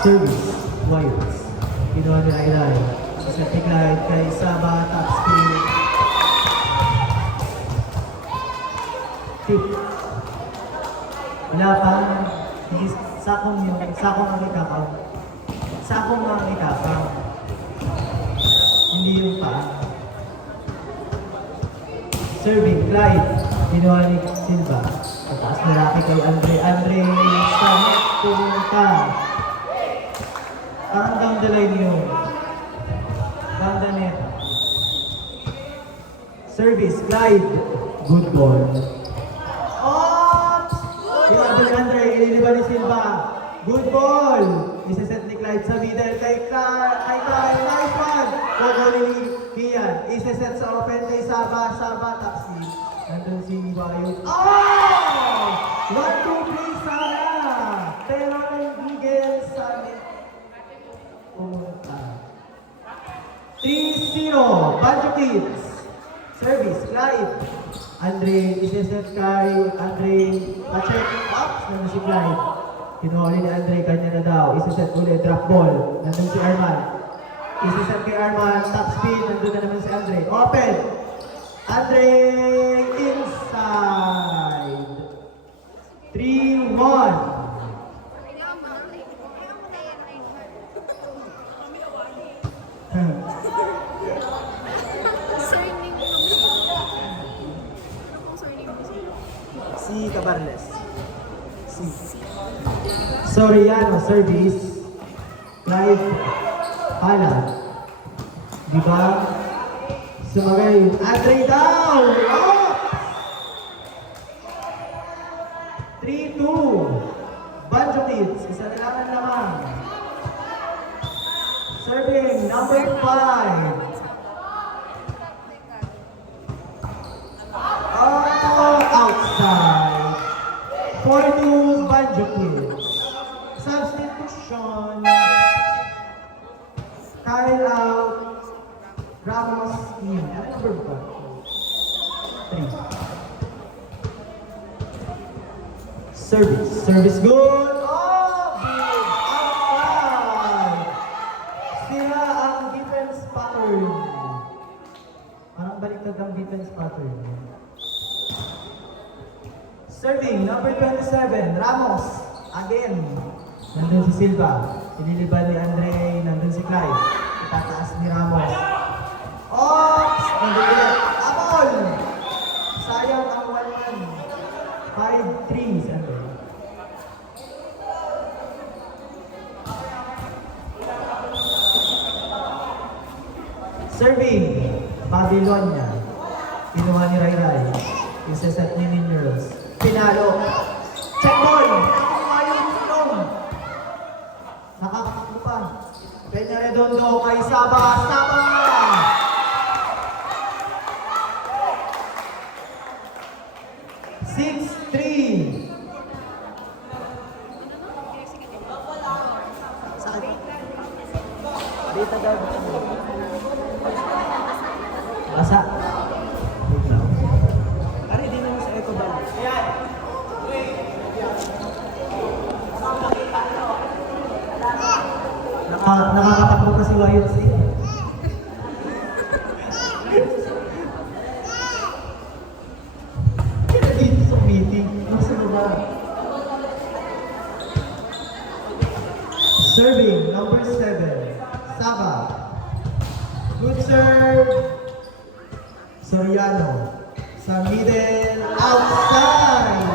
Service, Wilds. Kinuha ni Rairay. Sa tigline kay Saba, top spin. Tip. Wala pa. Sakong ang ikakaw. Sakong ang ikakaw. Hindi yung pa. Serving, Clyde. Kinuha ni Silva. Pataas na laki kay Andre. Andre, sa net, pumunta. Parang down the line yun. Down the net. Service, Clyde. Good ball. Oh! Kinabal ni Andre, ililiba ni Silva. Good ball. Isa-set ni Clyde sa middle. Kay Clyde. Nice one. Gogo ni Kian. Isa-set sa open kay Saba. Saba, tapsi. Nandun si Bayo. Oh! 1-2-3 sana. Pero nagigil sa net. Pumunta. 3-0. Banjo Kids. Service, Clyde. Andre, isa-set kay Andre. Pa-check. Ups, nandun si Clyde. Kinuha ni Andre, kanya na daw. Isa-set ulit, drop ball. Nandun si Arman. Isa-set kay Arman, top speed. Nandun na naman si Andre. Open! Andre, inside. 3-1. Si Cabarles. Si. Soriano, service. Clive Hanan. Diba? Sumagay. Andre down! Oh! 3-2. Banjo Kids. Isa na lang ang lamang. Serving, number 5. Outside. 4-2 Banjo Kids. Substitution. Kyle out. Ramos in. Ano number ba? 3. Service. Service good. Oh! Big. Outside. Sila ang defense pattern. Parang baliktad ang defense pattern. Serving, number 27, Ramos. Again. Nandun si Silva. Iniliban ni Andre. Nandun si Clyde. Itataas ni Ramos. Oops! Nandun ulit. Apol! Sayang ang 1-1. 5-3 si Andre. Serving, Babylonia. Kinuha ni Rairay. Isa-set ni Niners. Pinalo. Check ball. Nakuha yung tulong. Nakakatakbo pa. Peña Redondo kay Saba. Saba! Sakit. Dito daw. Basa. Wait lang. Ari, di naman sa eco ball. Ayan. Nakakatakbo pa si Wyatt C. Kaya dito sa meeting. Nasa baba. Serving, number 7. Saba. Good serve. Soriano. Sa middle. Outside.